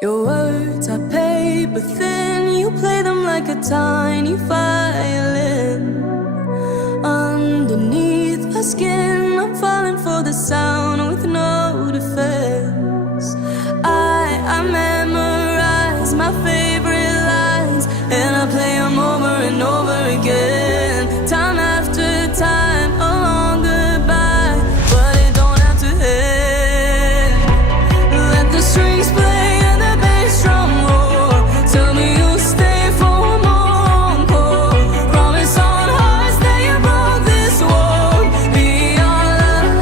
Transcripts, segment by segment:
Your words are paper thin, you play them like a tiny violin. Underneath my skin, I'm falling for the sound with no defense. I memorize my favorite lines, and I play them over and over again. Time after time, a long goodbye, but it don't have to end. Let the strings play and the bass drum roar. Tell me you'll stay for one more encore. Promise on hearts that you broke this won't be our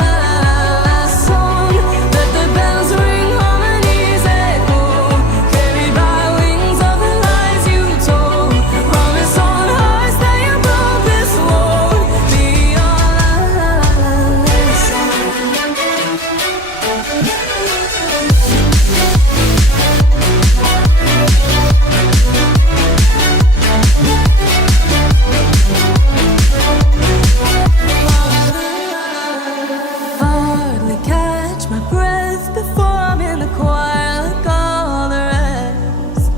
last song. Let the bells ring, harmonies echo, carried by wings of the lies you told. Promise on hearts that you broke this won't be our last song. Hardly catch my breath before I'm in the choir like all the rest.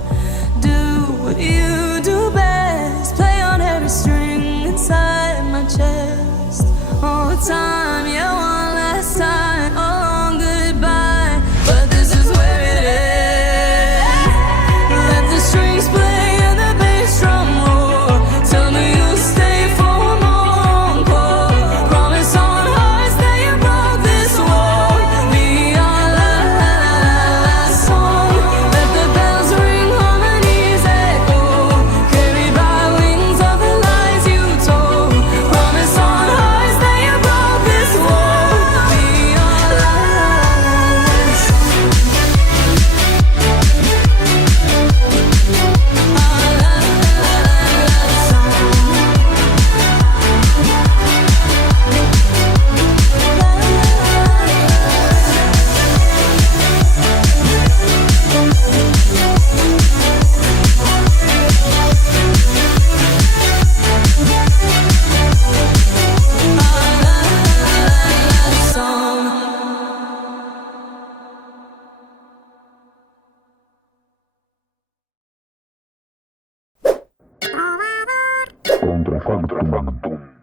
Do what you do best, play on every string inside my chest. All the time, yeah, one last time, a long goodbye, but this is where it ends. Let the strings play and the bass drum roar. Tell me you'll stay for one more encore. Promise on hearts that you broke this won't be our last song. Let the bells ring, harmonies echo, carried by wings of the lies you told. Promise on hearts that you broke this won't be our last song. Contrafactum.